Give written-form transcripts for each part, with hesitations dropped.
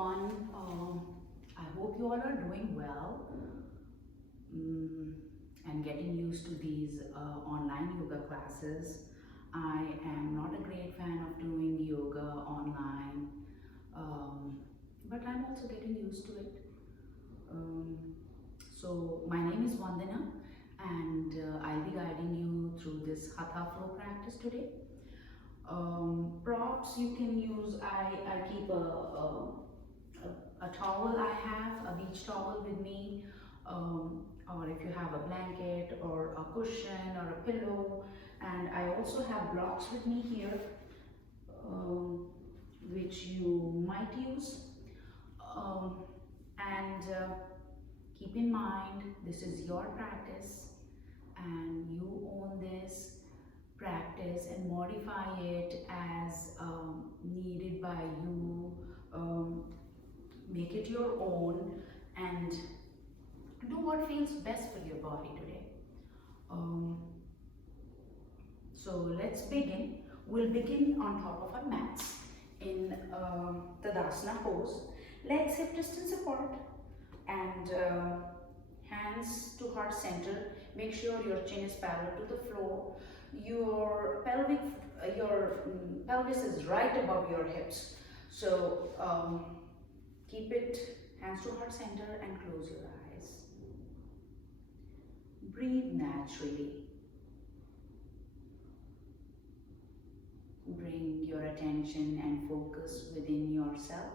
everyone. I hope you all are doing well and getting used to these online yoga classes. I am not a great fan of doing yoga online, but I'm also getting used to it. So my name is Vandana, and I'll be guiding you through this Hatha flow practice today. Props you can use, I keep a towel. I have a beach towel with me, or if you have a blanket or a cushion or a pillow. And I also have blocks with me here, which you might use. And keep in mind, this is your practice and you own this practice and modify it as needed by you. Make it your own and do what feels best for your body today. So let's begin. We'll begin on top of our mats in Tadasana pose. Legs hip distance apart and hands to heart center. Make sure your chin is parallel to the floor. Your pelvis is right above your hips. So keep it hands to heart center and close your eyes. Breathe naturally. Bring your attention and focus within yourself.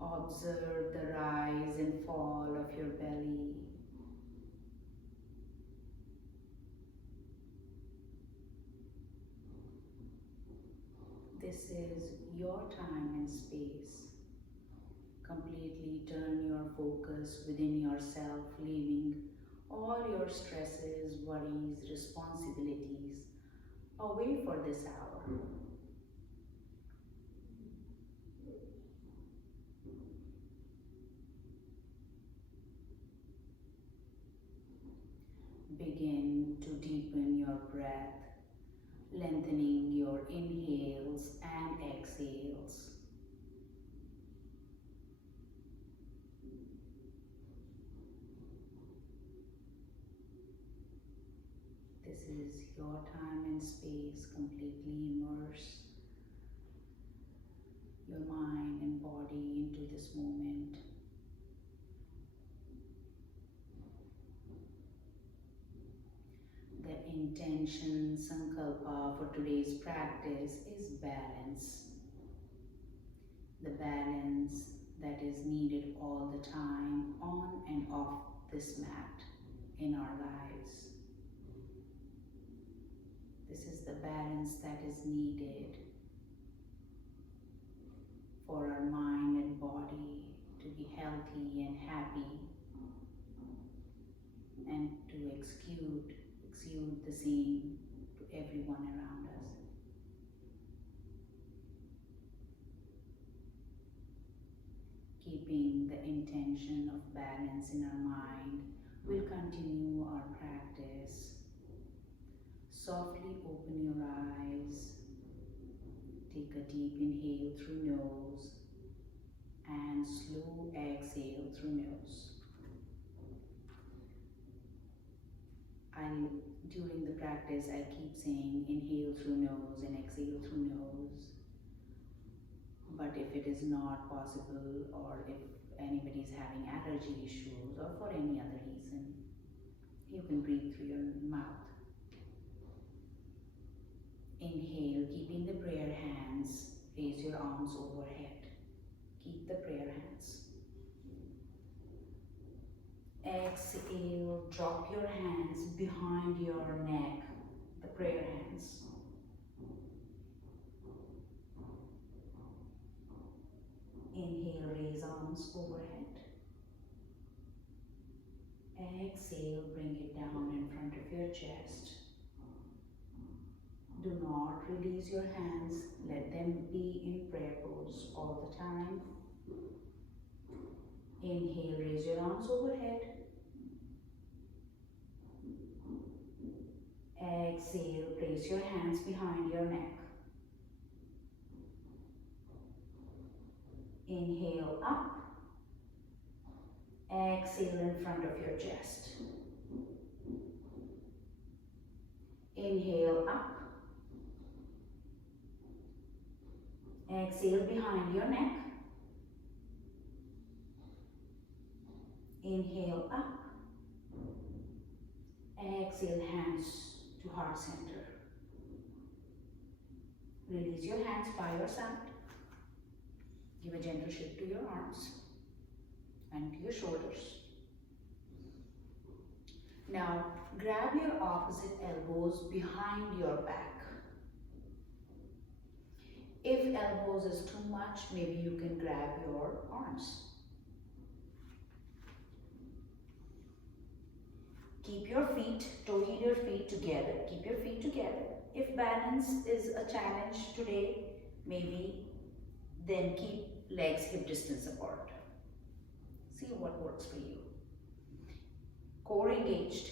Observe the rise and fall of your belly. This is your time and space. Completely turn your focus within yourself, leaving all your stresses, worries, responsibilities away for this hour. Begin to deepen your breath, lengthening your inhales and exhales. This is your time and space. Completely immerse your mind and body into this moment. The intention, sankalpa for today's practice is balance. The balance that is needed all the time on and off this mat in our lives. This is the balance that is needed for our mind and body to be healthy and happy, and to exude the same to everyone around us. Keeping the intention of balance in our mind, we'll continue our practice. Softly open your eyes. Take a deep inhale through nose and slow exhale through nose. During the practice, I keep saying inhale through nose and exhale through nose. But if it is not possible, or if anybody is having allergy issues or for any other reason, you can breathe through your mouth. Inhale, keeping the prayer hands, raise your arms overhead. Keep the prayer hands. Exhale, drop your hands behind your neck, the prayer hands. Inhale, raise arms overhead. Exhale, bring it down in front of your chest. Do not release your hands, let them be in prayer pose all the time. Inhale, raise your arms overhead. Exhale, bring Place your hands behind your neck. Inhale up. Exhale in front of your chest. Inhale up. Exhale behind your neck. Inhale up. Exhale, hands to heart center. Release your hands by your side. Give a gentle shake to your arms and to your shoulders. Now, grab your opposite elbows behind your back. If elbows is too much, maybe you can grab your arms. Keep your feet, toe-header feet together. Keep your feet together. If balance is a challenge today, maybe then keep legs hip distance apart. See what works for you. Core engaged.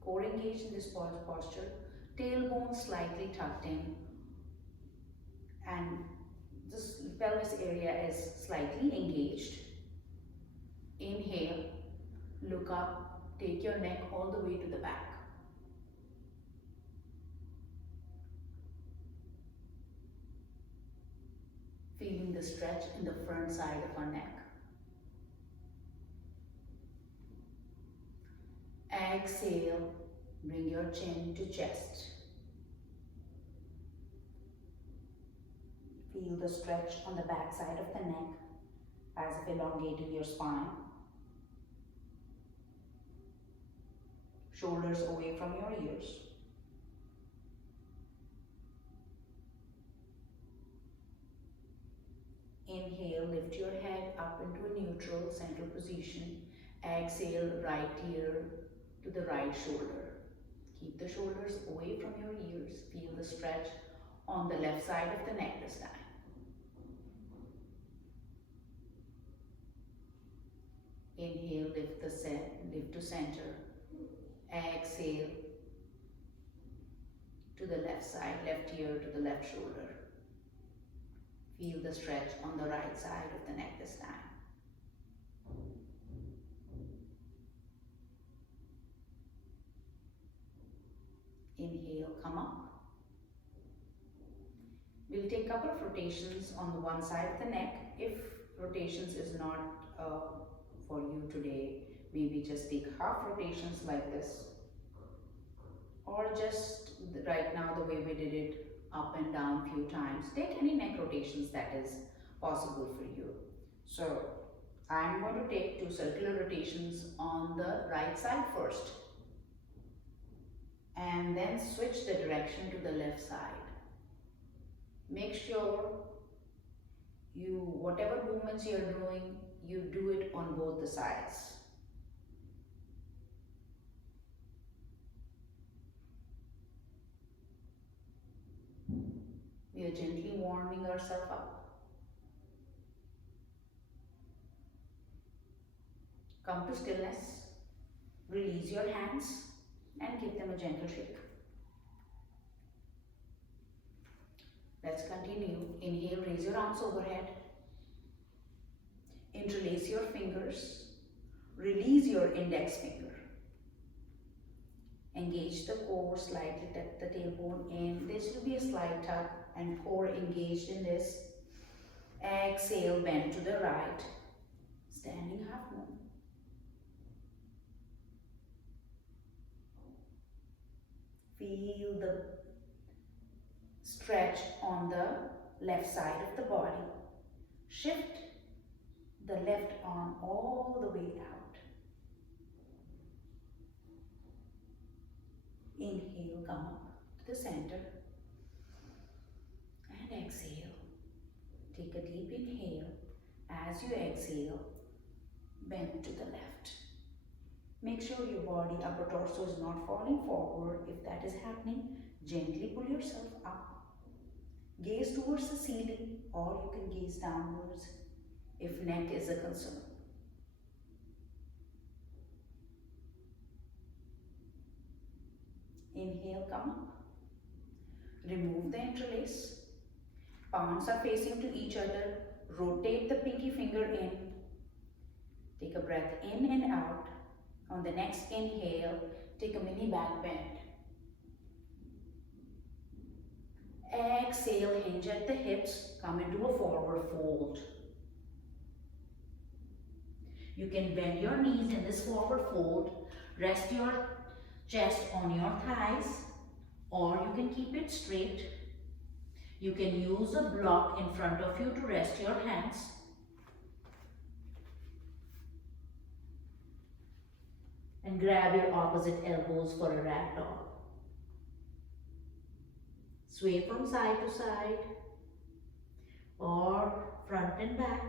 Core engaged in this posture. Tailbone slightly tucked in. And this pelvis area is slightly engaged. Inhale. Look up. Take your neck all the way to the back. Feeling the stretch in the front side of our neck. Exhale, bring your chin to chest. Feel the stretch on the back side of the neck as if elongating your spine. Shoulders away from your ears. Inhale, lift your head up into a neutral central position. Exhale, right ear to the right shoulder. Keep the shoulders away from your ears. Feel the stretch on the left side of the neck this time. Inhale, lift to center. Exhale to the left side, left ear to the left shoulder. Feel the stretch on the right side of the neck this time. Inhale, come up. We'll take a couple of rotations on the one side of the neck. If rotations is not for you today, maybe just take half rotations like this. Or just right now the way we did it, up and down few times. Take any neck rotations that is possible for you. So I'm going to take 2 circular rotations on the right side first. And then switch the direction to the left side. Make sure whatever movements you're doing, you do it on both the sides. We are gently warming ourselves up. Come to stillness. Release your hands and give them a gentle shake. Let's continue. Inhale, raise your arms overhead. Interlace your fingers. Release your index finger. Engage the core, slightly tuck the tailbone in. This will be a slight tuck and core engaged in this. Exhale, bend to the right. Standing half moon. Feel the stretch on the left side of the body. Shift the left arm all the way out. Inhale, come up to the center. And exhale. Take a deep inhale. As you exhale, bend to the left. Make sure your body, upper torso is not falling forward. If that is happening, gently pull yourself up. Gaze towards the ceiling, or you can gaze downwards if neck is a concern. Inhale, come up. Remove the interlace. Palms are facing to each other. Rotate the pinky finger in. Take a breath in and out. On the next inhale, take a mini back bend. Exhale, hinge at the hips, come into a forward fold. You can bend your knees in this forward fold, rest your chest on your thighs, or you can keep it straight. You can use a block in front of you to rest your hands. And grab your opposite elbows for a ragdoll. Sway from side to side or front and back.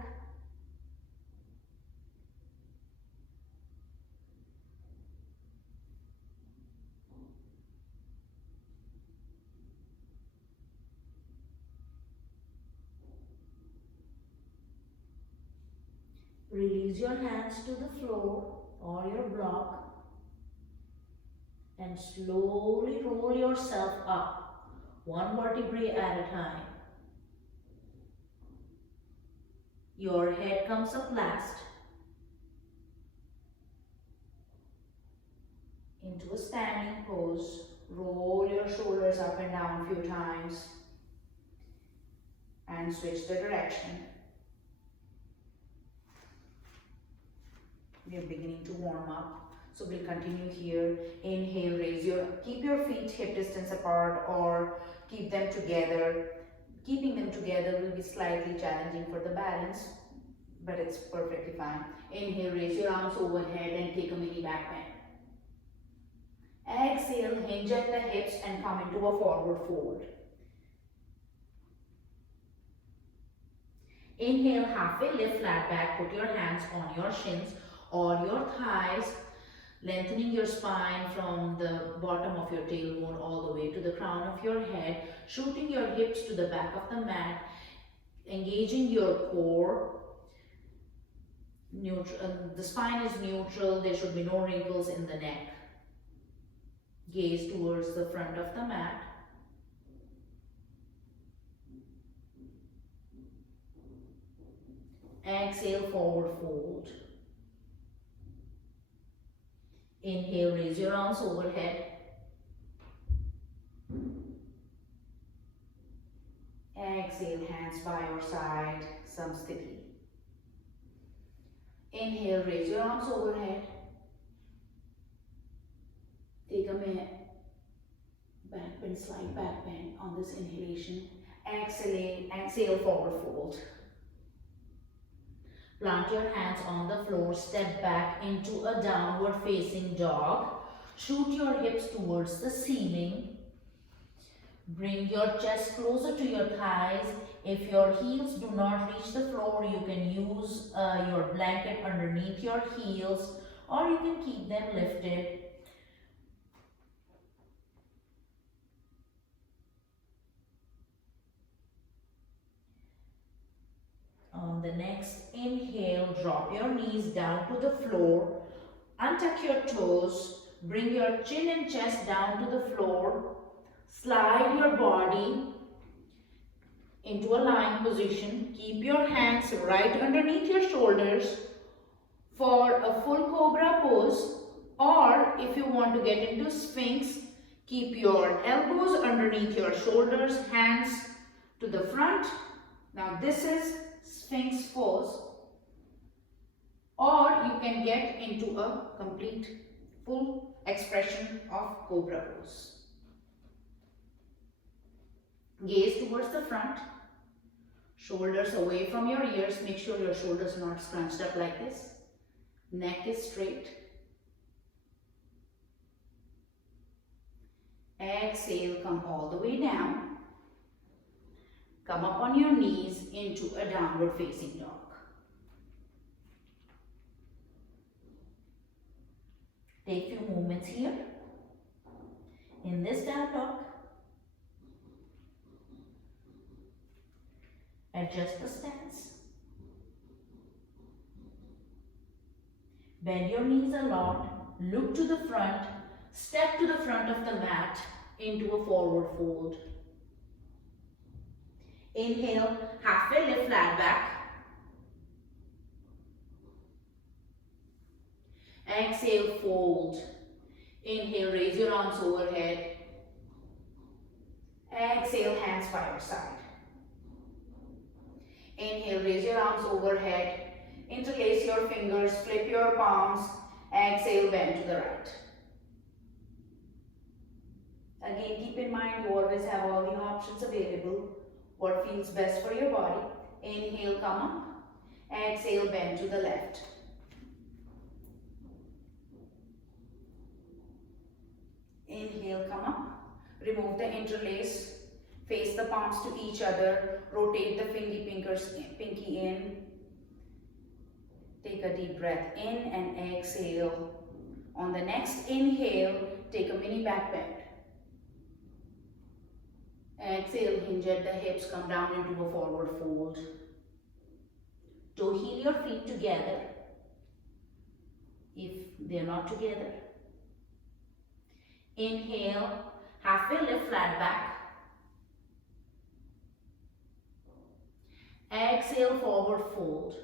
Release your hands to the floor or your block and slowly roll yourself up, one vertebrae at a time. Your head comes up last into a standing pose. Roll your shoulders up and down a few times and switch the direction. We are beginning to warm up, so we'll continue here. Inhale, keep your feet hip distance apart or keep them together. Keeping them together will be slightly challenging for the balance, but it's perfectly fine. Inhale, raise your arms overhead and take a mini back bend. Exhale, hinge at the hips and come into a forward fold. Inhale, halfway lift, flat back, put your hands on your shins or your thighs, lengthening your spine from the bottom of your tailbone all the way to the crown of your head, shooting your hips to the back of the mat, engaging your core. The spine is neutral, there should be no wrinkles in the neck. Gaze towards the front of the mat. Exhale, forward fold. Inhale, raise your arms overhead. Exhale, hands by your side, samsthiti. Inhale, raise your arms overhead. Take a minute. Back bend, slight back bend on this inhalation. Exhale, forward fold. Plant your hands on the floor, step back into a downward facing dog. Shoot your hips towards the ceiling. Bring your chest closer to your thighs. If your heels do not reach the floor, you can use your blanket underneath your heels, or you can keep them lifted. On the next inhale, drop your knees down to the floor, untuck your toes, bring your chin and chest down to the floor, slide your body into a lying position, keep your hands right underneath your shoulders for a full cobra pose, or if you want to get into Sphinx, keep your elbows underneath your shoulders, hands to the front. Now this is Sphinx pose, or you can get into a complete full expression of cobra pose. Gaze towards the front, shoulders away from your ears. Make sure your shoulders are not scrunched up like this. Neck is straight. Exhale, come all the way down. Come up on your knees into a downward facing dog. Take few movements here. In this down dog, adjust the stance. Bend your knees a lot. Look to the front. Step to the front of the mat into a forward fold. Inhale, halfway lift, flat back. Exhale, fold. Inhale, raise your arms overhead. Exhale, hands by your side. Inhale, raise your arms overhead. Interlace your fingers, flip your palms. Exhale, bend to the right. Again, keep in mind you always have all the options available. What feels best for your body. Inhale, come up. Exhale, bend to the left. Inhale, come up. Remove the interlace. Face the palms to each other. Rotate the pinky in. Take a deep breath in and exhale. On the next inhale, take a mini back bend. Exhale, hinge at the hips, come down into a forward fold. Toe heel your feet together if they're not together. Inhale, halfway lift, flat back. Exhale, forward fold.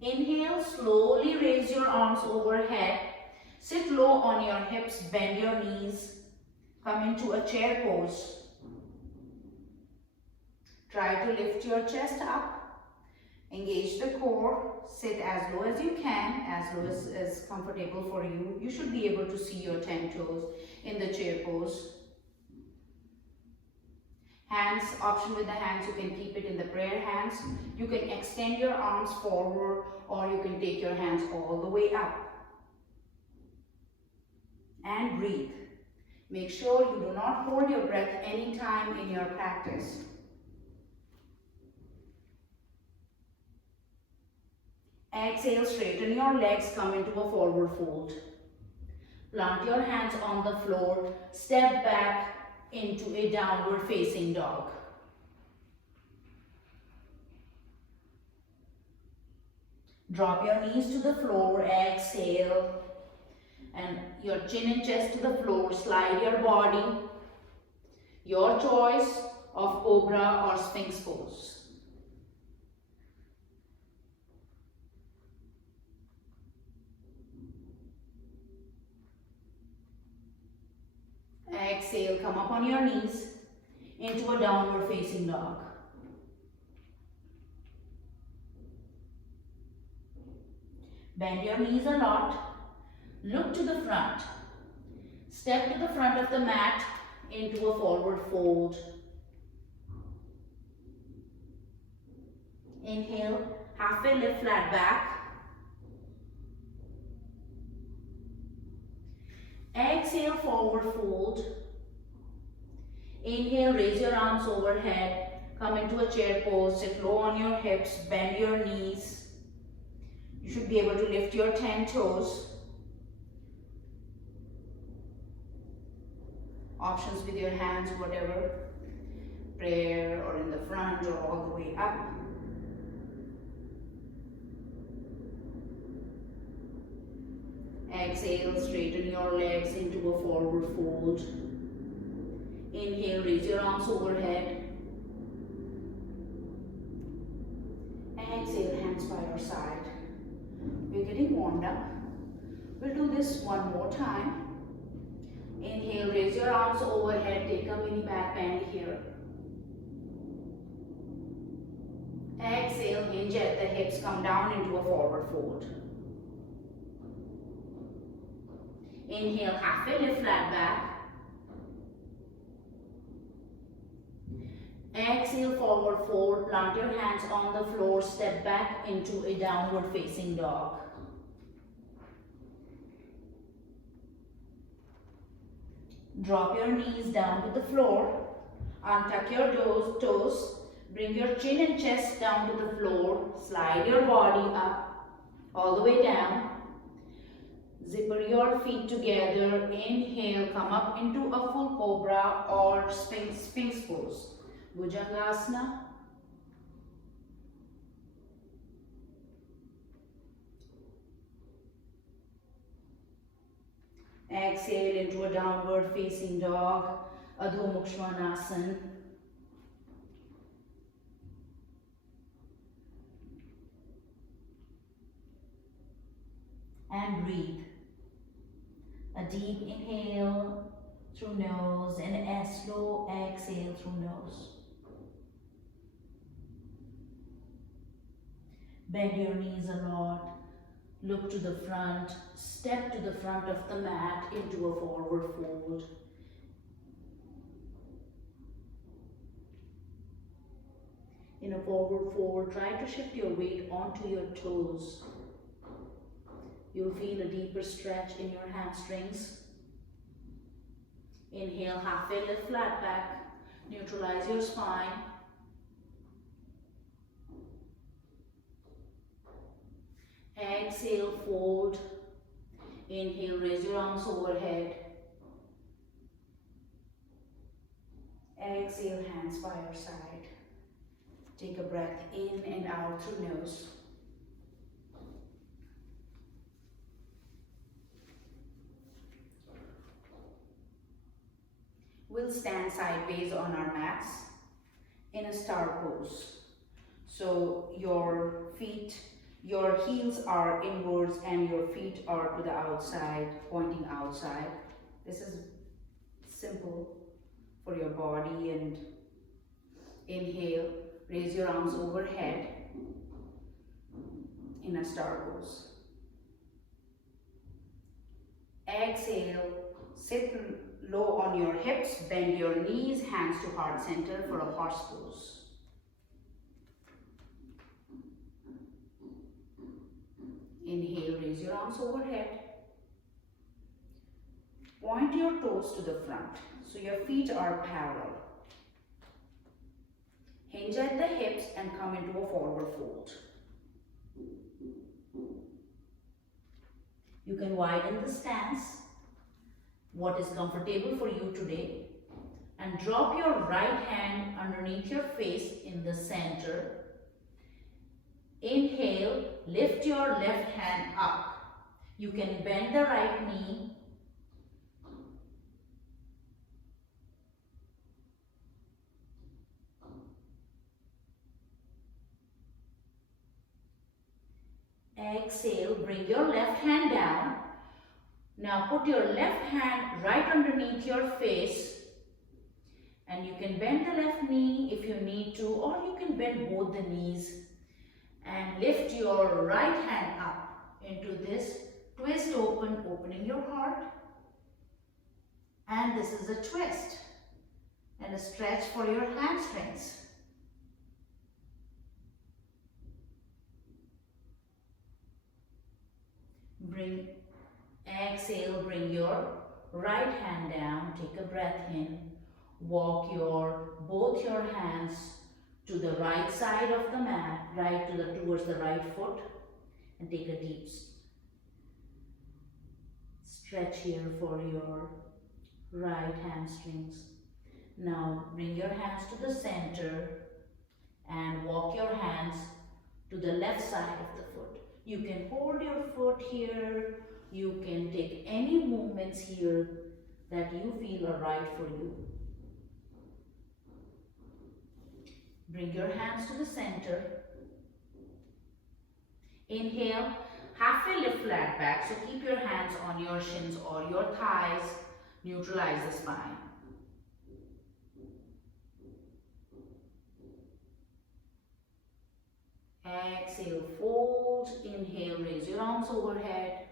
Inhale, slowly raise your arms overhead. Sit low on your hips, bend your knees. Come into a chair pose. Try to lift your chest up. Engage the core. Sit as low as you can, as low as is comfortable for you. You should be able to see your 10 toes in the chair pose. Hands, option with the hands, you can keep it in the prayer hands. You can extend your arms forward or you can take your hands all the way up. And breathe. Make sure you do not hold your breath any time in your practice. Exhale, straighten your legs, come into a forward fold. Plant your hands on the floor, step back into a downward facing dog. Drop your knees to the floor, exhale. And your chin and chest to the floor, slide your body. Your choice of cobra or sphinx pose. Exhale, come up on your knees into a downward facing dog. Bend your knees a lot. Look to the front. Step to the front of the mat into a forward fold. Inhale, halfway lift, flat back. Exhale, forward fold. Inhale, raise your arms overhead. Come into a chair pose. Sit low on your hips. Bend your knees. You should be able to lift your 10 toes. Options with your hands, whatever. Prayer or in the front or all the way up. Exhale, straighten your legs into a forward fold. Inhale, raise your arms overhead. Exhale, hands by your side. We're getting warmed up. We'll do this one more time. Inhale, raise your arms overhead. Take a mini back bend here. Exhale, hinge at the hips. Come down into a forward fold. Inhale, halfway lift, flat back. Exhale, forward fold. Plant your hands on the floor. Step back into a downward facing dog. Drop your knees down to the floor. Untuck your toes. Bring your chin and chest down to the floor. Slide your body up all the way down. Zipper your feet together. Inhale, come up into a full cobra or sphinx pose. Bhujangasana. Exhale into a downward facing dog, Adho Mukha Svanasana. breathe. A deep inhale through nose and a slow exhale through nose. Bend your knees a lot. Look to the front. Step to the front of the mat into a forward fold. In a forward fold, try to shift your weight onto your toes. You'll feel a deeper stretch in your hamstrings. Inhale, halfway lift, flat back. Neutralize your spine. Exhale, fold. Inhale, raise your arms overhead. Exhale, hands by your side. Take a breath in and out through nose. We'll stand sideways on our mats in a star pose. So your heels are inwards and your feet are to the outside, pointing outside. This is simple for your body. And inhale, raise your arms overhead in a star pose. Exhale, sit low on your hips, bend your knees, hands to heart center for a horse pose. Inhale, raise your arms overhead. Point your toes to the front, so your feet are parallel. Hinge at the hips and come into a forward fold. You can widen the stance, what is comfortable for you today, and drop your right hand underneath your face in the center. Inhale, lift your left hand up. You can bend the right knee. Exhale, bring your left hand down. Now put your left hand right underneath your face, and you can bend the left knee if you need to, or you can bend both the knees and lift your right hand up into this twist open, opening your heart. And this is a twist and a stretch for your hamstrings. Exhale, bring your right hand down, take a breath in, walk both your hands to the right side of the mat, towards the right foot, and take a deep stretch here for your right hamstrings. Now bring your hands to the center and walk your hands to the left side of the foot. You can hold your foot here. You can take any movements here that you feel are right for you. Bring your hands to the center. Inhale, halfway lift flat back. So keep your hands on your shins or your thighs. Neutralize the spine. Exhale, fold. Inhale, raise your arms overhead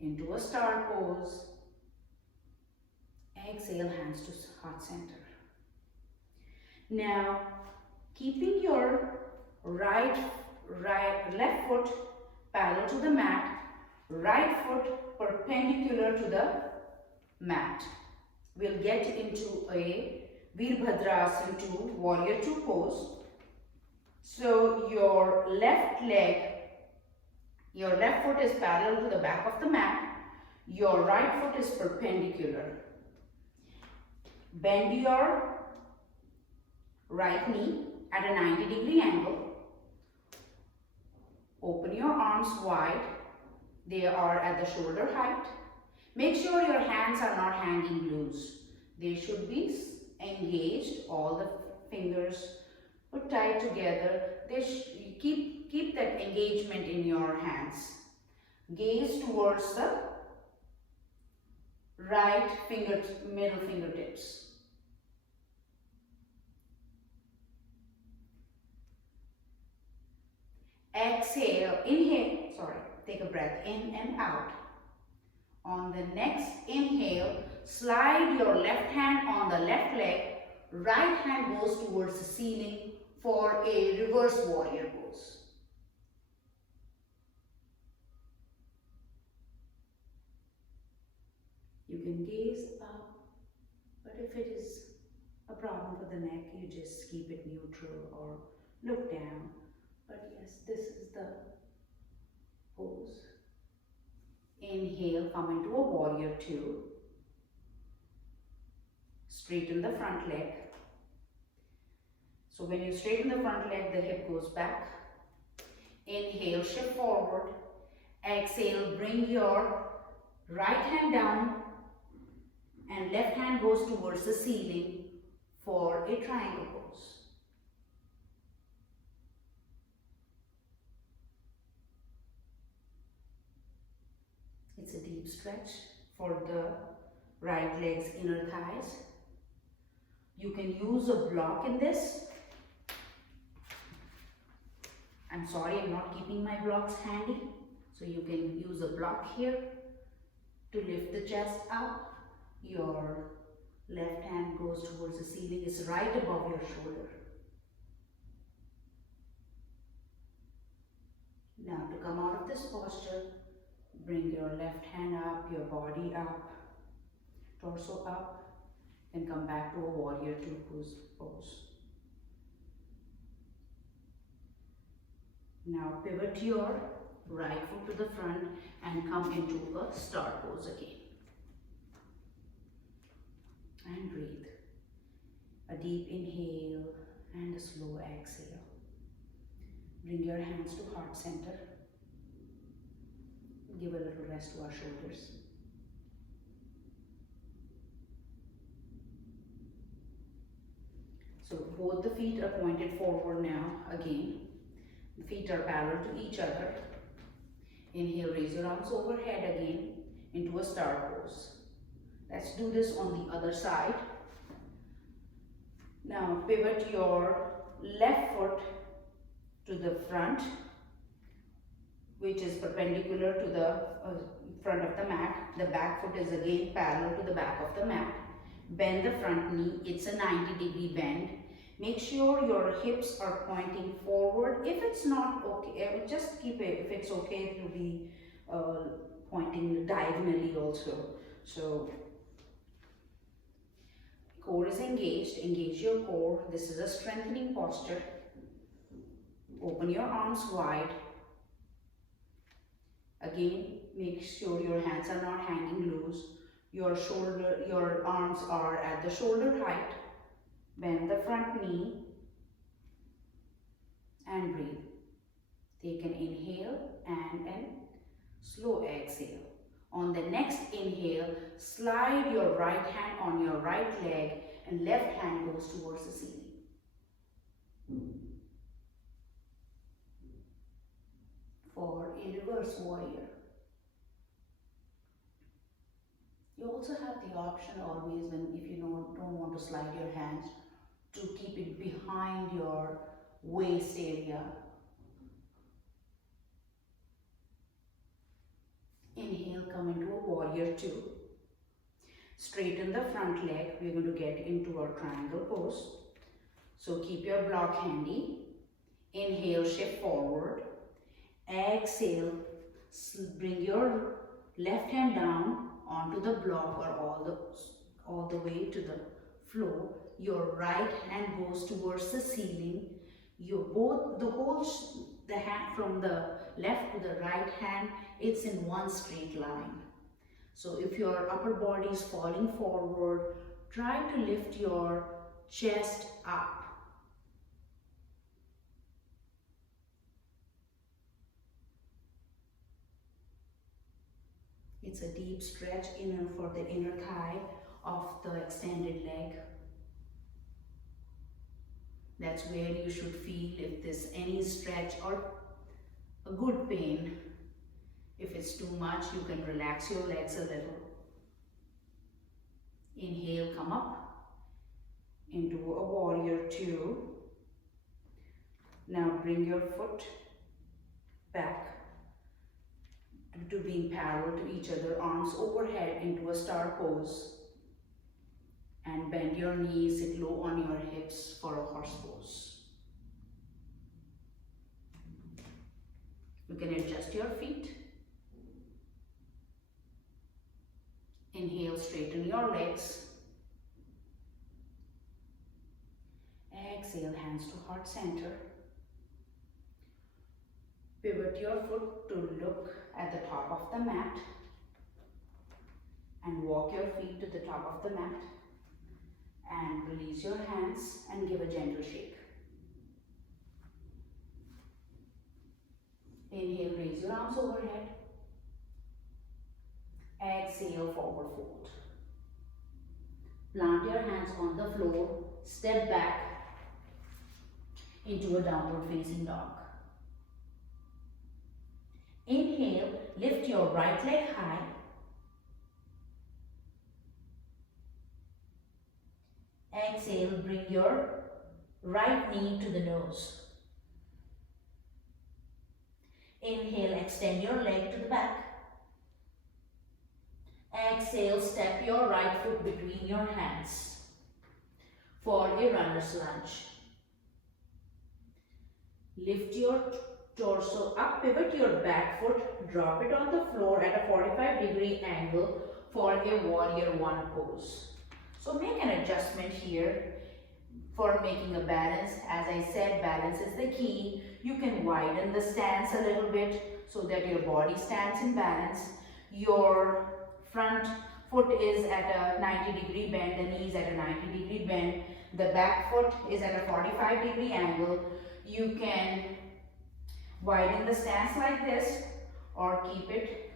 into a star pose. Exhale, hands to heart center. Now, keeping your left foot parallel to the mat, right foot perpendicular to the mat. We'll get into a Veerbhadrasana 2, Warrior 2 pose. So your left foot is parallel to the back of the mat. Your right foot is perpendicular. Bend your right knee at a 90-degree angle. Open your arms wide. They are at the shoulder height. Make sure your hands are not hanging loose. They should be engaged, all the fingers put tight together. Keep that engagement in your hands. Gaze towards the right middle fingertips. Exhale, take a breath in and out. On the next inhale, slide your left hand on the left leg, right hand goes towards the ceiling for a reverse warrior pose. You can gaze up, but if it is a problem for the neck, you just keep it neutral or look down. But yes, this is the pose. Inhale, come into a warrior two. Straighten the front leg. So when you straighten the front leg, the hip goes back. Inhale, shift forward. Exhale, bring your right hand down and left hand goes towards the ceiling for a triangle pose. It's a deep stretch for the right leg's inner thighs. You can use a block in this. I'm sorry, I'm not keeping my blocks handy. So you can use a block here to lift the chest up. Your left hand goes towards the ceiling, it's right above your shoulder. Now to come out of this posture, bring your left hand up, your body up, torso up, and come back to a warrior two pose. Now pivot your right foot to the front and come into a star pose again. And breathe. A deep inhale and a slow exhale. Bring your hands to heart center. Give a little rest to our shoulders. So both the feet are pointed forward now again. The feet are parallel to each other. Inhale, raise your arms overhead again into a star pose. Let's do this on the other side. Now pivot your left foot to the front, which is perpendicular to the front of the mat. The back foot is again parallel to the back of the mat. Bend the front knee. It's a 90-degree bend. Make sure your hips are pointing forward. If it's not okay, just keep it. If it's okay, it will be pointing diagonally also. So core is engaged. Engage your core. This is a strengthening posture. Open your arms wide. Again, make sure your hands are not hanging loose. Your arms are at the shoulder height. Bend the front knee and breathe. Take an inhale and an slow exhale. On the next inhale, slide your right hand on your right leg and left hand goes towards the ceiling. For a reverse warrior. You also have the option always, when if you don't want to slide your hands, to keep it behind your waist area. Inhale, come into a warrior two. Straighten the front leg. We're going to get into our triangle pose. So keep your block handy. Inhale, shift forward. Exhale, bring your left hand down onto the block or all the way to the floor. Your right hand goes towards the ceiling. The hand from the left to the right hand, it's in one straight line. So if your upper body is falling forward, try to lift your chest up. It's a deep stretch for the inner thigh of the extended leg. That's where you should feel if there's any stretch or a good pain. If it's too much, you can relax your legs a little. Inhale, come up into a warrior two. Now bring your foot back to being parallel to each other, arms overhead into a star pose. And bend your knees, sit low on your hips for a horse pose. You can adjust your feet. Inhale, straighten your legs. Exhale, hands to heart center. Pivot your foot to look at the top of the mat. And walk your feet to the top of the mat. And release your hands and give a gentle shake. Inhale, raise your arms overhead. Exhale, forward fold. Plant your hands on the floor. Step back into a downward facing dog. Inhale, lift your right leg high. Exhale, bring your right knee to the nose. Inhale, extend your leg to the back. Exhale, step your right foot between your hands for a runner's lunge. Lift your torso up, pivot your back foot, drop it on the floor at a 45-degree angle for a warrior one pose. So make an adjustment here for making a balance. As I said, balance is the key. You can widen the stance a little bit so that your body stands in balance. Your front foot is at a 90-degree bend, the knees at a 90-degree bend. The back foot is at a 45-degree angle. You can widen the stance like this or keep it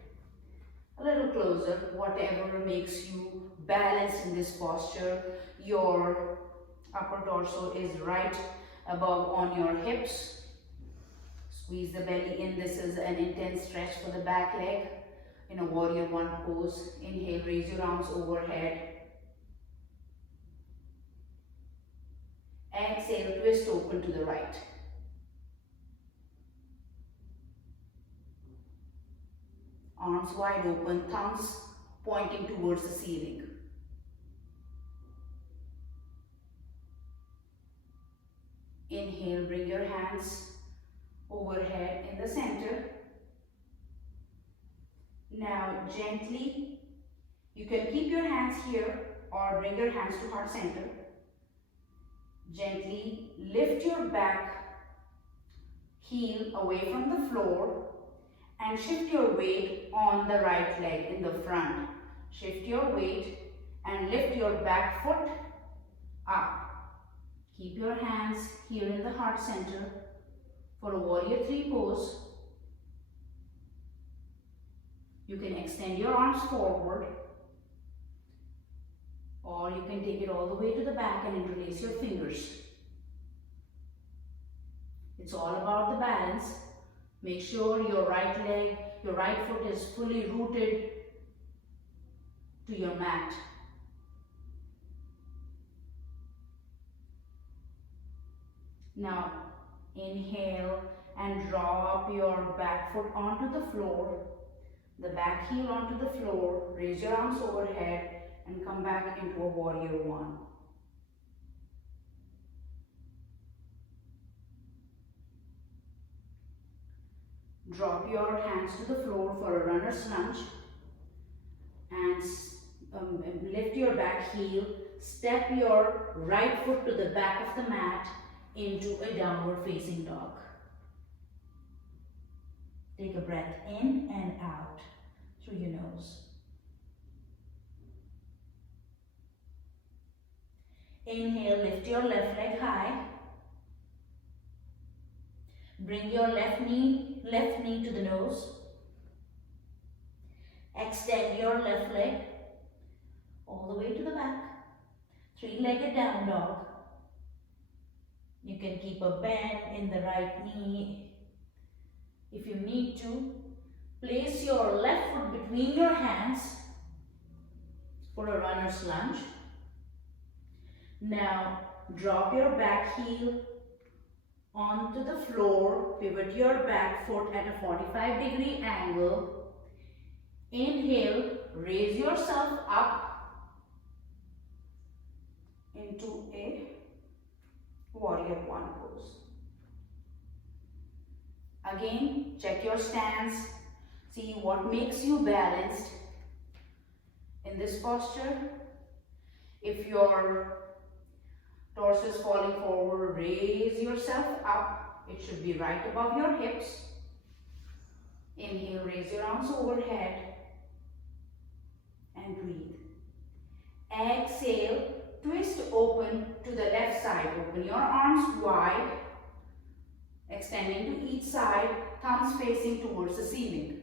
a little closer, whatever makes you balanced in this posture. Your upper torso is right above on your hips. Squeeze the belly in. This is an intense stretch for the back leg in a warrior one pose. Inhale, raise your arms overhead. Exhale, twist open to the right. Arms wide open, thumbs pointing towards the ceiling. Inhale, bring your hands overhead in the center. Now gently, you can keep your hands here or bring your hands to heart center. Gently lift your back heel away from the floor and shift your weight on the right leg in the front. Shift your weight and lift your back foot up. Keep your hands here in the heart center for a warrior three pose. You can extend your arms forward or you can take it all the way to the back and interlace your fingers. It's all about the balance. Make sure your right leg, your right foot is fully rooted to your mat. Now inhale and draw up your back foot onto the floor, the back heel onto the floor, raise your arms overhead and come back into a warrior one. Drop your hands to the floor for a runner's lunge and lift your back heel, step your right foot to the back of the mat into a downward facing dog. Take a breath in and out through your nose. Inhale, lift your left leg high. Bring your left knee to the nose. Extend your left leg all the way to the back. Three-legged down dog. You can keep a bend in the right knee if you need to. Place your left foot between your hands for a runner's lunge. Now drop your back heel onto the floor. Pivot your back foot at a 45-degree angle. Inhale, raise yourself up into a warrior one pose. Again, check your stance. See what makes you balanced in this posture. If your torso is falling forward, raise yourself up. It should be right above your hips. Inhale, raise your arms overhead and breathe. Exhale, twist open to the left side. Open your arms wide, extending to each side, thumbs facing towards the ceiling.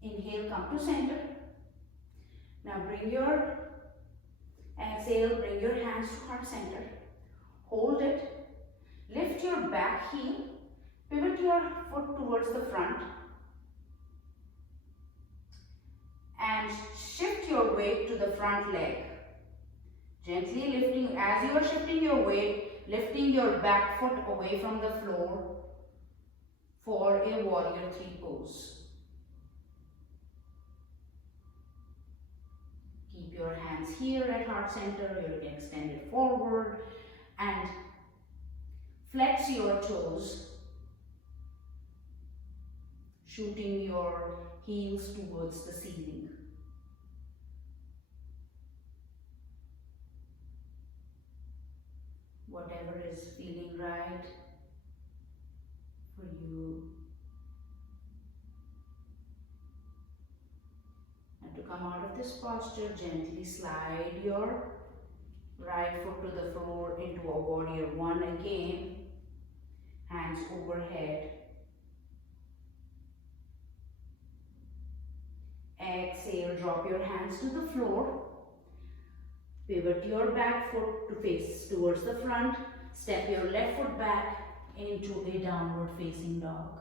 Inhale, come to center. Now bring your exhale, bring your hands to heart center. Hold it. Lift your back heel. Pivot your foot towards the front. And shift your weight to the front leg. Gently lifting, as you are shifting your weight, lifting your back foot away from the floor for a warrior three pose. Keep your hands here at heart center. You can extend it forward and flex your toes, shooting your heels towards the ceiling. Whatever is feeling right for you. And to come out of this posture, gently slide your right foot to the floor into a warrior one again. Hands overhead. Exhale, drop your hands to the floor. Pivot your back foot to face towards the front. Step your left foot back into a downward facing dog.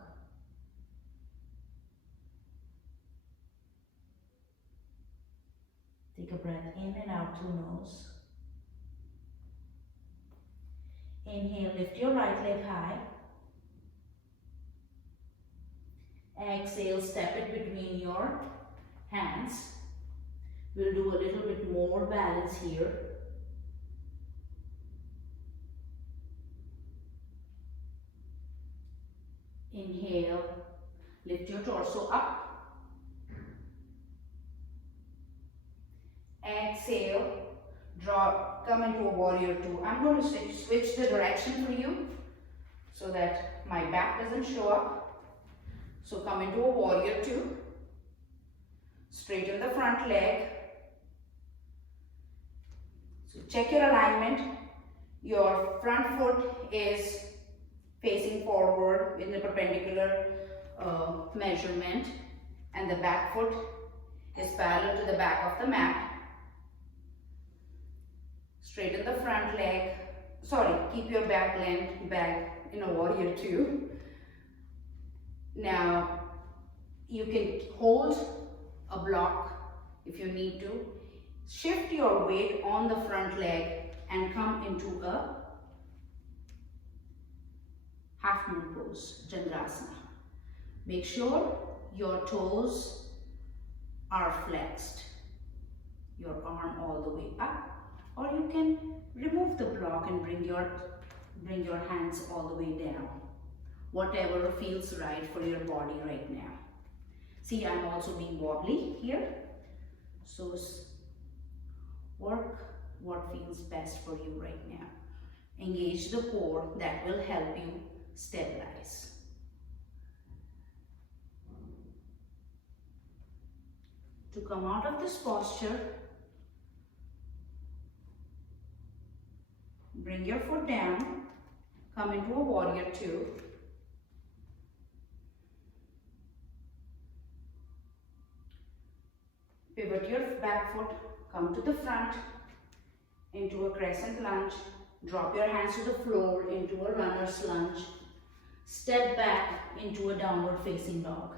Take a breath in and out through nose. Inhale, lift your right leg high. Exhale, step it between your hands. We'll do a little bit more balance here. Inhale, lift your torso up. Exhale, drop, come into a warrior two. I'm going to switch the direction for you so that my back doesn't show up. So come into a warrior two. Straighten the front leg. So check your alignment. Your front foot is facing forward in the perpendicular measurement, and the back foot is parallel to the back of the mat. Straighten the front leg. Keep your back length back in a warrior two. Now you can hold a block if you need to. Shift your weight on the front leg and come into a half moon pose, Chandrasana. Make sure your toes are flexed, your arm all the way up, or you can remove the block and bring your hands all the way down. Whatever feels right for your body right now. See, I'm also being wobbly here. So work what feels best for you right now. Engage the core, that will help you stabilize. To come out of this posture, bring your foot down, come into a warrior two. Pivot your back foot come to the front into a crescent lunge. Drop your hands to the floor into a runner's lunge. Step back into a downward facing dog.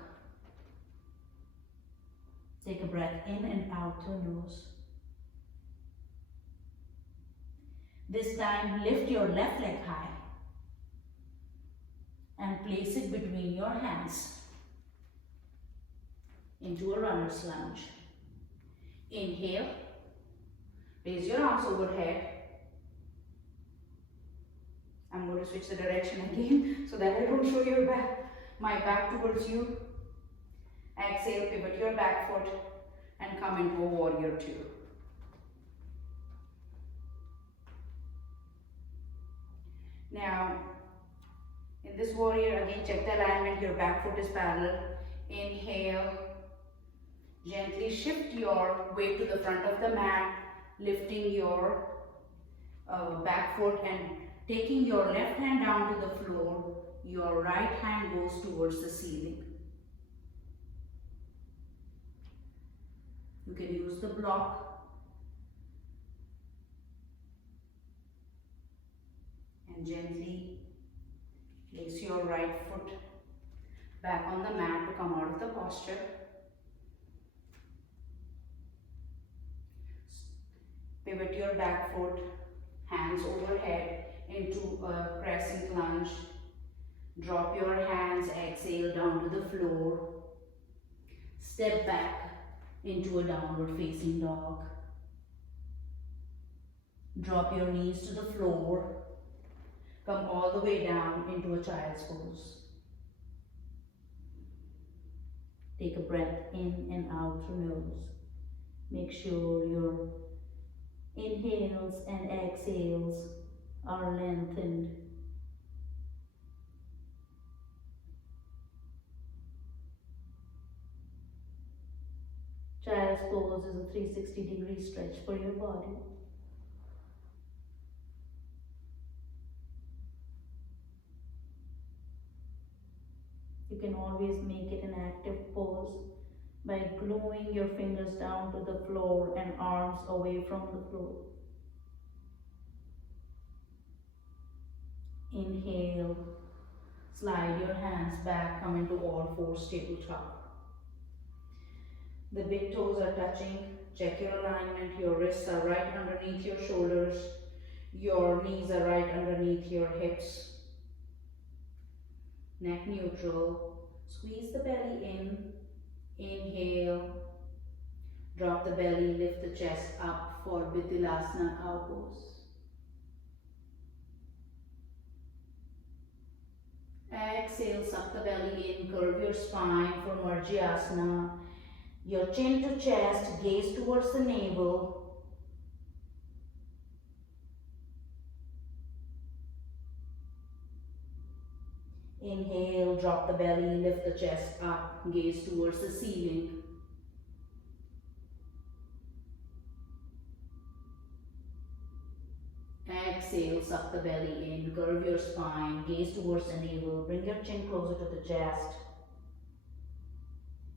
Take a breath in and out through nose. This time, lift your left leg high and place it between your hands into a runner's lunge. Inhale, raise your arms overhead. I'm going to switch the direction again so that I don't show your back, my back towards you. Exhale, pivot your back foot and come into a warrior two. Now, in this warrior, again check the alignment, your back foot is parallel. Inhale, gently shift your weight to the front of the mat, lifting your back foot and taking your left hand down to the floor. Your right hand goes towards the ceiling. You can use the block and gently place your right foot back on the mat to come out of the posture. Pivot your back foot, hands overhead into a crescent lunge. Drop your hands, exhale down to the floor. Step back into a downward facing dog. Drop your knees to the floor. Come all the way down into a child's pose. Take a breath in and out through nose. Make sure your inhales and exhales are lengthened. Child's pose is a 360-degree stretch for your body. You can always make it an active pose by gluing your fingers down to the floor and arms away from the floor. Inhale, slide your hands back, come into all fours, tabletop. The big toes are touching. Check your alignment. Your wrists are right underneath your shoulders. Your knees are right underneath your hips. Neck neutral. Squeeze the belly in. Inhale. Drop the belly, lift the chest up for Bilateral cow pose. Exhale, suck the belly in, curve your spine for Marjasana. Your chin to chest, gaze towards the navel. Inhale, drop the belly, lift the chest up, gaze towards the ceiling. Exhale, suck the belly in, curve your spine, gaze towards the navel, bring your chin closer to the chest.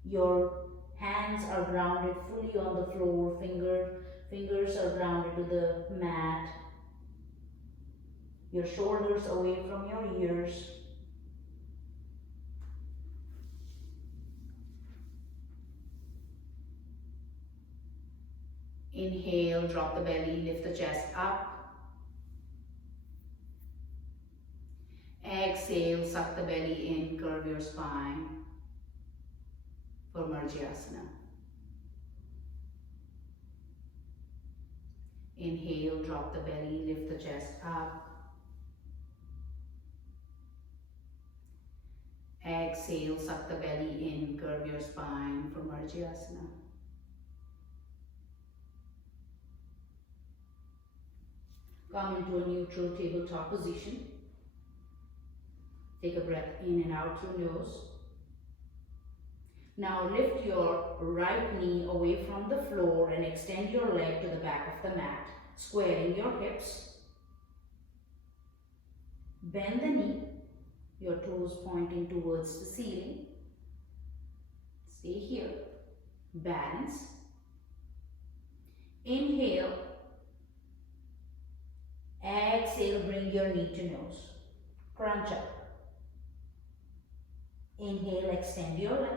Your hands are grounded fully on the floor, fingers are grounded to the mat. Your shoulders away from your ears. Inhale, drop the belly, lift the chest up. Exhale, suck the belly in, curve your spine for Marjasana. Inhale, drop the belly, lift the chest up. Exhale, suck the belly in, curve your spine for Marjasana. Come into a neutral tabletop position. Take a breath in and out through nose. Now lift your right knee away from the floor and extend your leg to the back of the mat, squaring your hips. Bend the knee, your toes pointing towards the ceiling. Stay here. Balance. Inhale. Exhale, bring your knee to nose. Crunch up. Inhale, extend your leg.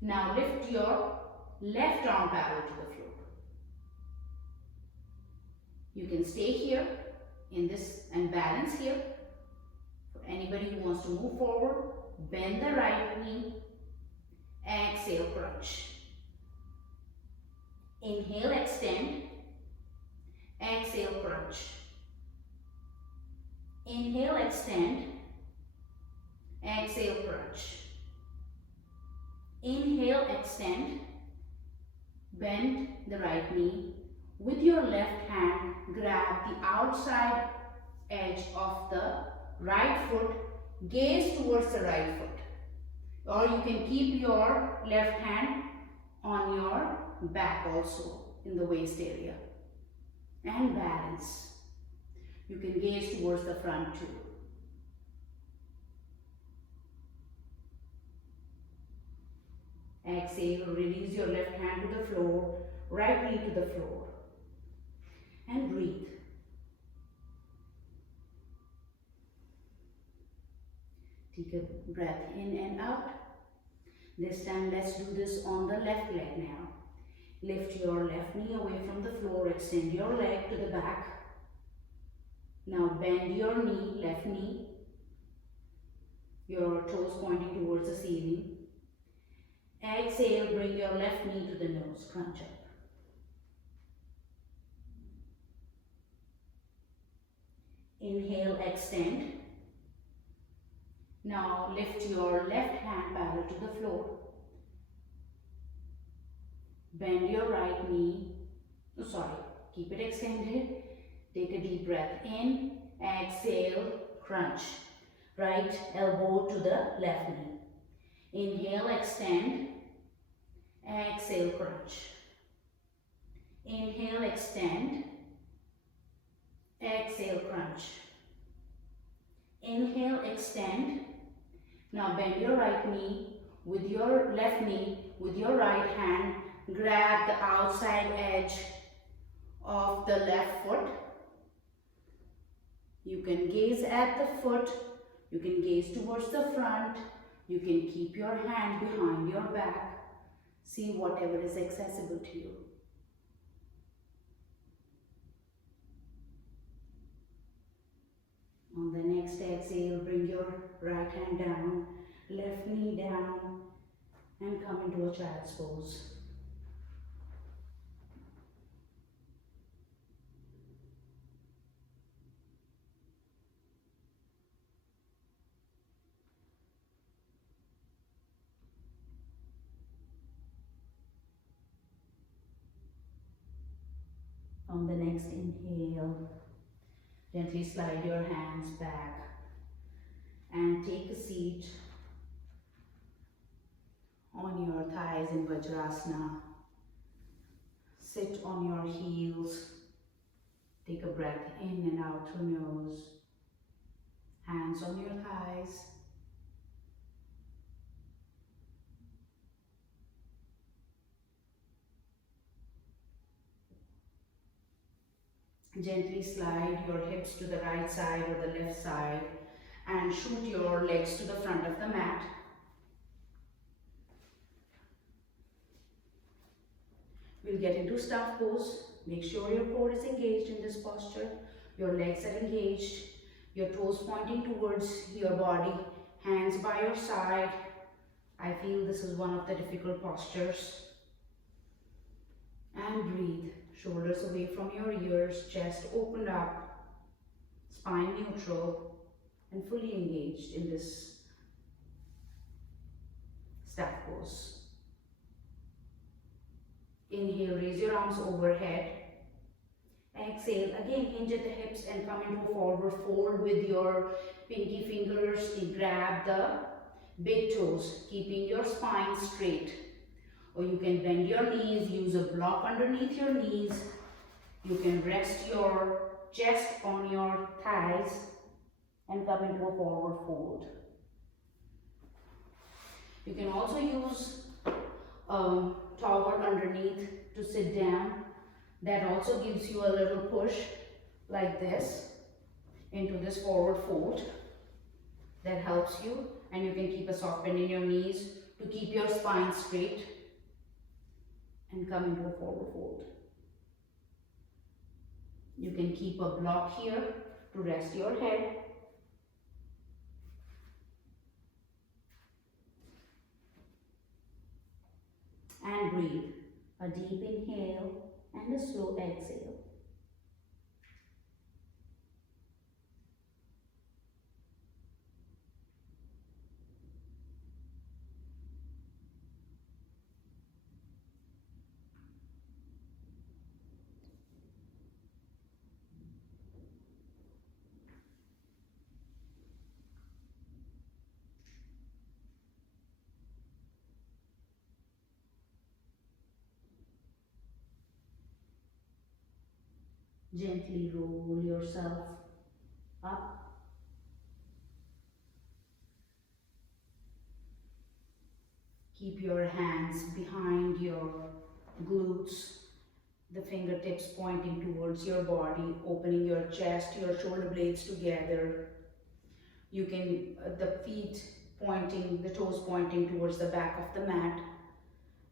Now lift your left arm parallel to the floor. You can stay here in this and balance here. For anybody who wants to move forward, bend the right knee. Exhale, crunch. Inhale, extend. Exhale, crunch. Inhale, extend. Exhale, crunch. Inhale, extend. Bend the right knee. With your left hand, grab the outside edge of the right foot. Gaze towards the right foot. Or you can keep your left hand on your back also in the waist area. And balance. You can gaze towards the front too. Exhale, release your left hand to the floor, right knee to the floor. And breathe. Take a breath in and out. This time let's do this on the left leg now. Lift your left knee away from the floor, extend your leg to the back. Now bend your knee, left knee. Your toes pointing towards the ceiling. Exhale, bring your left knee to the nose, crunch up. Inhale, extend. Now lift your left hand parallel to the floor. Bend your right knee. Keep it extended. Take a deep breath in. Exhale, crunch. Right elbow to the left knee. Inhale, extend. Exhale, crunch. Inhale, extend. Exhale, crunch. Inhale, extend. Now bend your right knee with your left knee, with your right hand, grab the outside edge of the left foot. You can gaze at the foot, you can gaze towards the front, you can keep your hand behind your back. See whatever is accessible to you. On the next exhale, bring your right hand down, left knee down, and come into a child's pose. On the next inhale, gently slide your hands back and take a seat on your thighs in Vajrasana. Sit on your heels. Take a breath in and out through nose. Hands on your thighs. Gently slide your hips to the right side or the left side and shoot your legs to the front of the mat. We'll get into staff pose. Make sure your core is engaged in this posture. Your legs are engaged. Your toes pointing towards your body. Hands by your side. I feel this is one of the difficult postures. And breathe. Shoulders away from your ears, chest opened up, spine neutral, and fully engaged in this staff pose. Inhale, raise your arms overhead. Exhale, again hinge at the hips and come into a forward fold with your pinky fingers to grab the big toes, keeping your spine straight. Or you can bend your knees, use a block underneath your knees. You can rest your chest on your thighs and come into a forward fold. You can also use towel underneath to sit down. That also gives you a little push like this into this forward fold. That helps you, and you can keep a soft bend in your knees to keep your spine straight and come into a forward fold. You can keep a block here to rest your head. And breathe. A deep inhale and a slow exhale. Gently roll yourself up. Keep your hands behind your glutes, the fingertips pointing towards your body, opening your chest, your shoulder blades together. You can, the feet pointing, the toes pointing towards the back of the mat,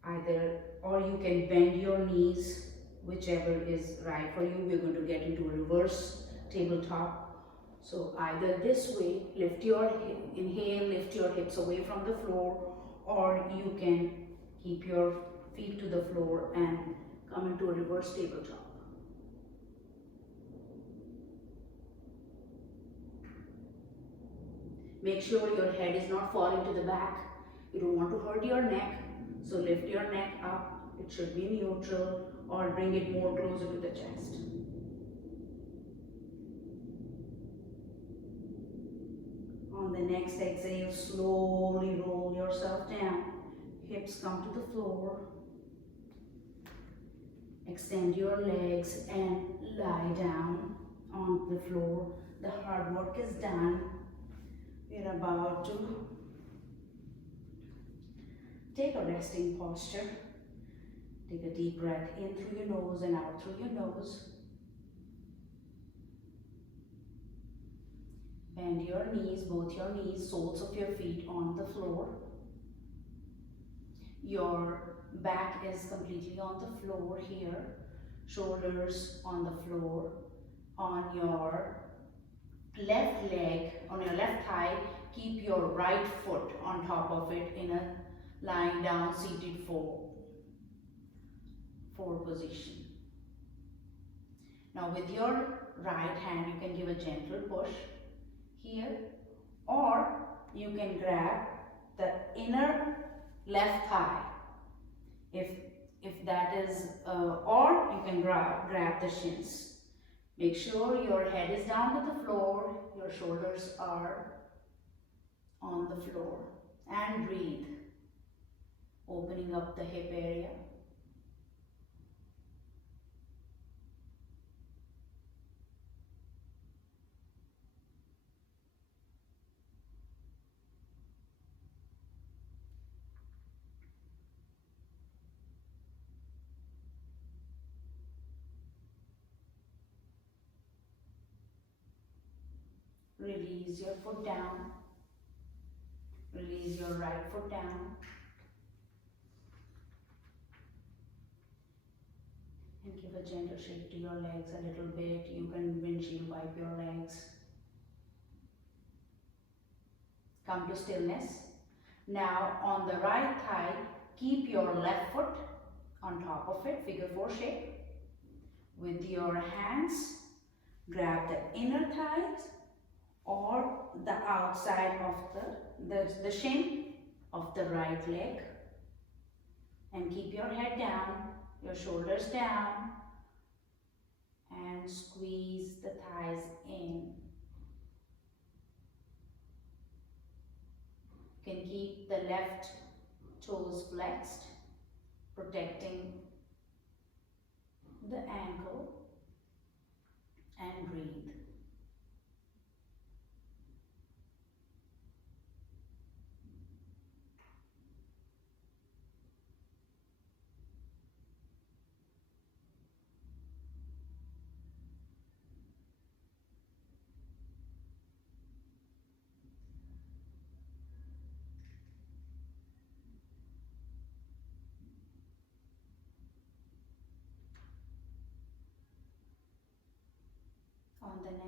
either, or you can bend your knees, whichever is right for you. We're going to get into a reverse tabletop. So either this way, lift your inhale, lift your hips away from the floor, or you can keep your feet to the floor and come into a reverse tabletop. Make sure your head is not falling to the back. You don't want to hurt your neck, so lift your neck up. It should be neutral, or bring it more closer to the chest. On the next exhale, slowly roll yourself down. Hips come to the floor. Extend your legs and lie down on the floor. The hard work is done. We're about to take a resting posture. Take a deep breath in through your nose and out through your nose. Bend your knees, both your knees, soles of your feet on the floor. Your back is completely on the floor here. Shoulders on the floor. On your left leg, on your left thigh, keep your right foot on top of it in a lying down seated forward position. Now with your right hand, you can give a gentle push here, or you can grab the inner left thigh. If that is, or you can grab the shins. Make sure your head is down to the floor, your shoulders are on the floor, and breathe, opening up the hip area. Release your foot down. Release your right foot down. And give a gentle shake to your legs a little bit. You can windshield wipe your legs. Come to stillness. Now on the right thigh, keep your left foot on top of it, figure 4 shape. With your hands, grab the inner thighs or the outside of the shin of the right leg, and keep your head down, your shoulders down, and squeeze the thighs in. You can keep the left toes flexed, protecting the ankle, and breathe.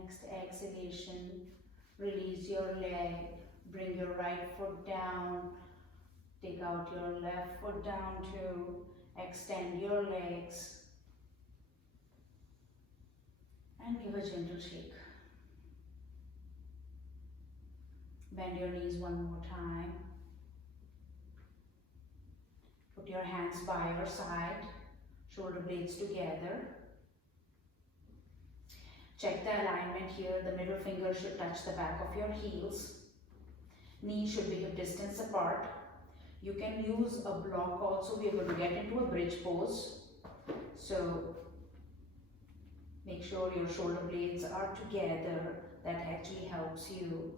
next exhalation, release your leg, bring your right foot down, take out your left foot down too, extend your legs, and give a gentle shake. Bend your knees one more time. Put your hands by your side, shoulder blades together. Check the alignment here. The middle finger should touch the back of your heels. Knees should be hip distance apart. You can use a block also. We are going to get into a bridge pose. So make sure your shoulder blades are together. That actually helps you.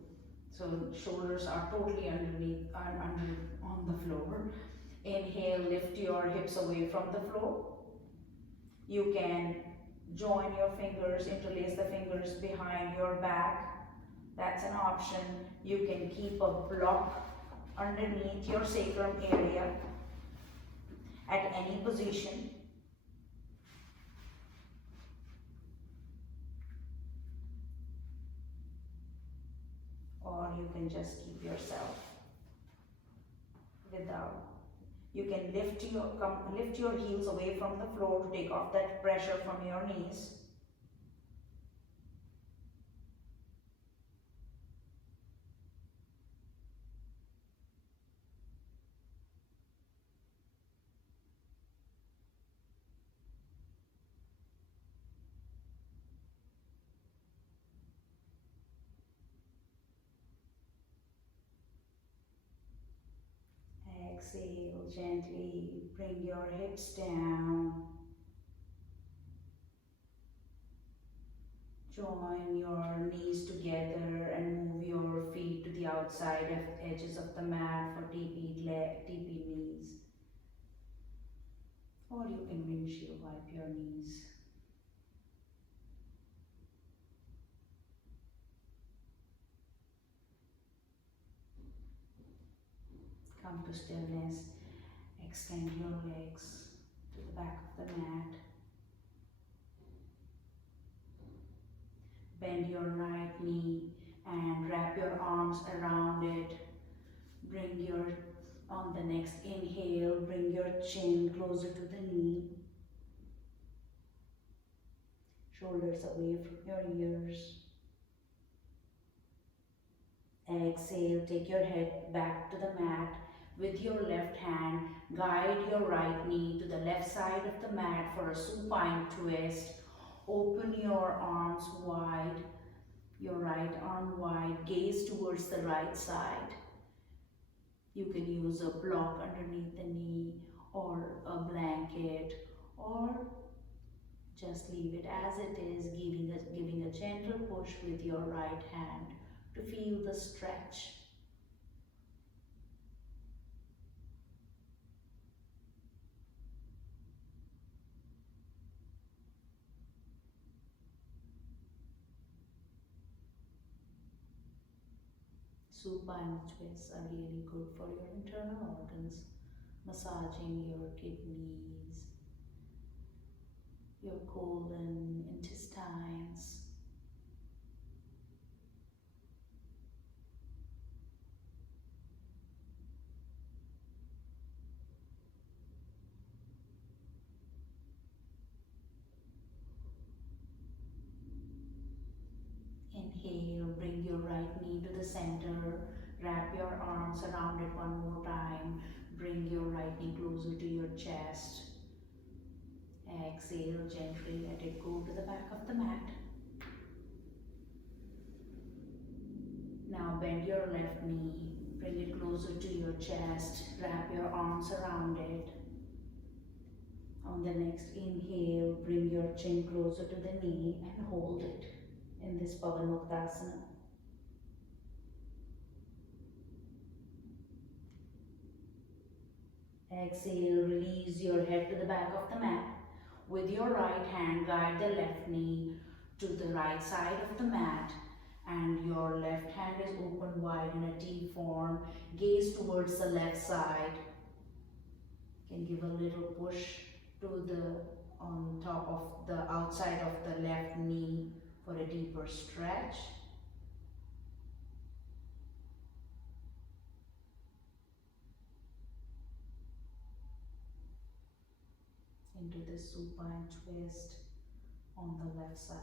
So shoulders are totally underneath, on the floor. Inhale, lift your hips away from the floor. You can join your fingers, interlace the fingers behind your back. That's an option. You can keep a block underneath your sacrum area at any position. Or you can just keep yourself without. You can lift your heels away from the floor to take off that pressure from your knees. Exhale, gently bring your hips down. Join your knees together and move your feet to the outside edges of the mat for TP knees. Or you can windshield wipe your knees. Come to stillness. Extend your legs to the back of the mat. Bend your right knee and wrap your arms around it. On the next inhale, bring your chin closer to the knee. Shoulders away from your ears. Exhale, take your head back to the mat. With your left hand, guide your right knee to the left side of the mat for a supine twist. Open your arms wide, your right arm wide, gaze towards the right side. You can use a block underneath the knee or a blanket, or just leave it as it is, giving a gentle push with your right hand to feel the stretch. Supine twists are really good for your internal organs, massaging your kidneys, your colon, intestines. Inhale, bring your right knee to the center, wrap your arms around it one more time, bring your right knee closer to your chest. Exhale, gently let it go to the back of the mat. Now bend your left knee, bring it closer to your chest, wrap your arms around it. On the next inhale, bring your chin closer to the knee and hold it in this Pavanmuktasana. Exhale, release your head to the back of the mat. With your right hand, guide the left knee to the right side of the mat, and your left hand is open wide in a T form. Gaze towards the left side. You can give a little push to on top of the outside of the left knee for a deeper deeper stretch. Into the supine twist on the left side.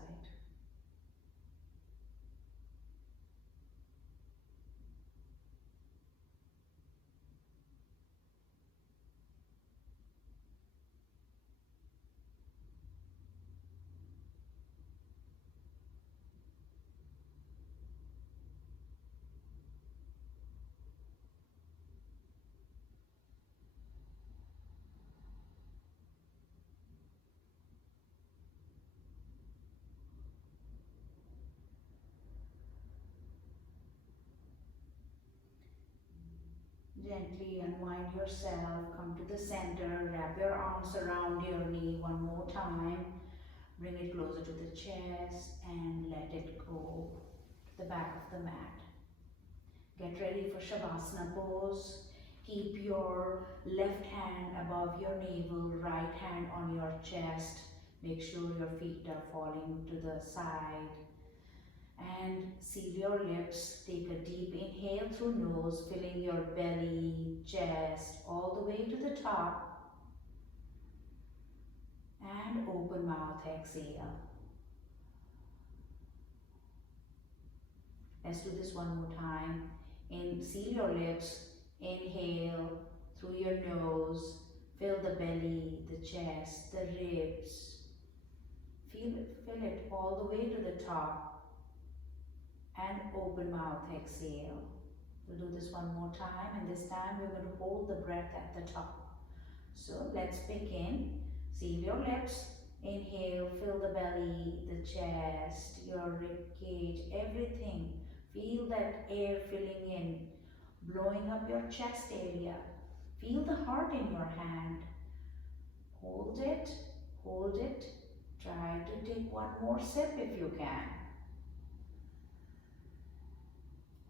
Gently unwind yourself, come to the center, wrap your arms around your knee one more time. Bring it closer to the chest and let it go to the back of the mat. Get ready for Savasana pose. Keep your left hand above your navel, right hand on your chest. Make sure your feet are falling to the side. And seal your lips. Take a deep inhale through nose, filling your belly, chest, all the way to the top. And open mouth, exhale. Let's do this one more time. Seal your lips. Inhale through your nose. Fill the belly, the chest, the ribs. Fill it all the way to the top. And open mouth, exhale. We'll do this one more time, and this time we're going to hold the breath at the top. So let's begin. Seal your lips. Inhale, fill the belly, the chest, your rib cage, everything. Feel that air filling in, blowing up your chest area. Feel the heart in your hand. Hold it, hold it. Try to take one more sip if you can.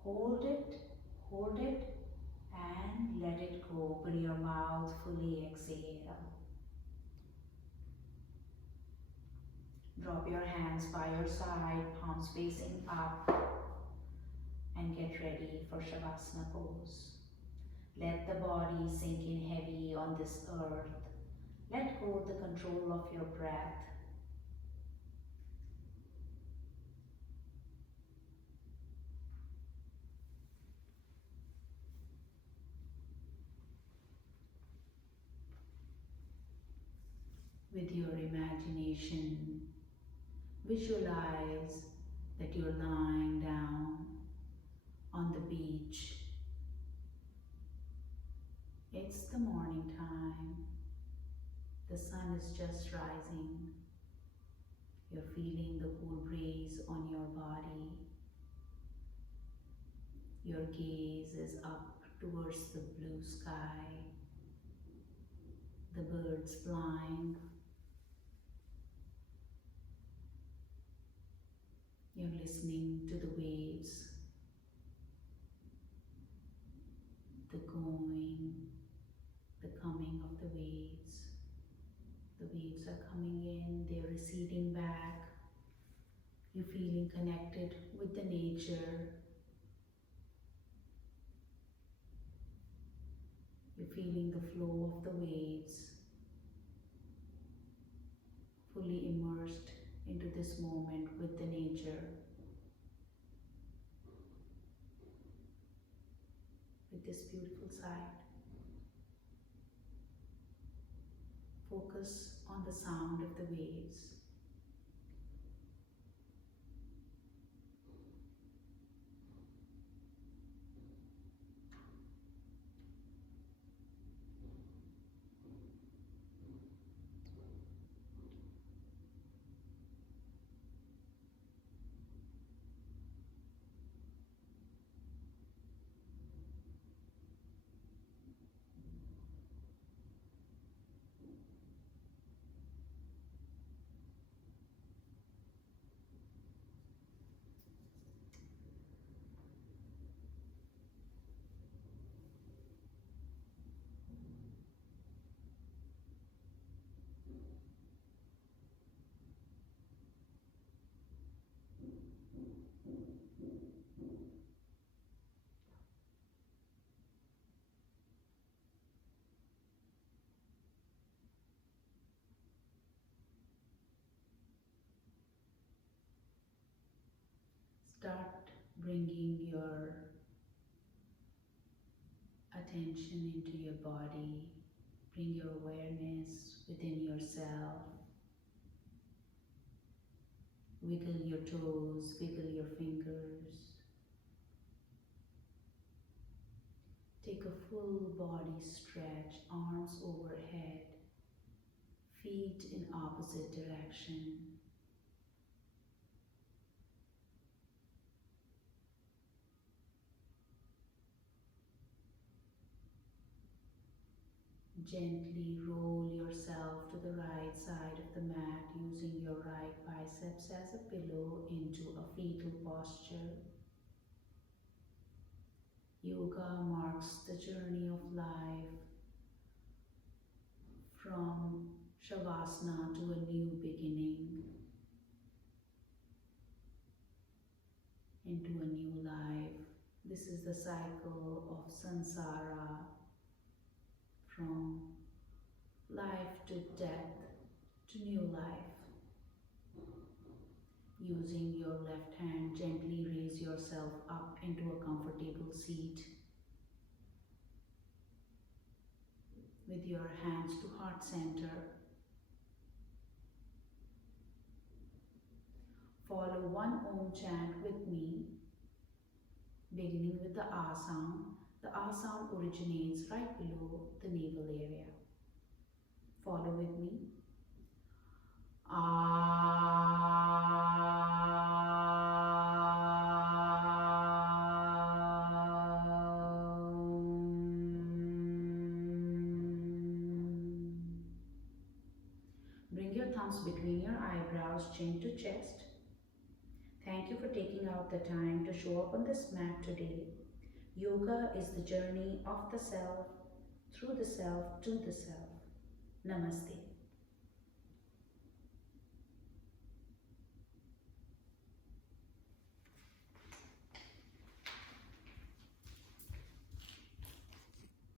Hold it, and let it go. Open your mouth, fully exhale. Drop your hands by your side, palms facing up, and get ready for Savasana pose. Let the body sink in heavy on this earth. Let go of the control of your breath. With your imagination, visualize that you're lying down on the beach. It's the morning time. The sun is just rising. You're feeling the cool breeze on your body. Your gaze is up towards the blue sky. The birds flying. You're listening to the waves, the going, the coming of the waves. The waves are coming in, they're receding back. You're feeling connected with the nature. You're feeling the flow of the waves, fully immersed into this moment with the nature, with this beautiful sight. Focus on the sound of the waves. Start bringing your attention into your body. Bring your awareness within yourself. Wiggle your toes, wiggle your fingers. Take a full body stretch, arms overhead, feet in opposite direction. Gently roll yourself to the right side of the mat using your right biceps as a pillow into a fetal posture. Yoga marks the journey of life from Savasana to a new beginning, into a new life. This is the cycle of samsara, from life to death to new life. Using your left hand, gently raise yourself up into a comfortable seat with your hands to heart center. Follow one Om chant with me, beginning with the A sound. The A sound originates right below the navel area. Follow with me. Bring your thumbs between your eyebrows, chin to chest. Thank you for taking out the time to show up on this mat today. Yoga is the journey of the self, through the self, to the self. Namaste.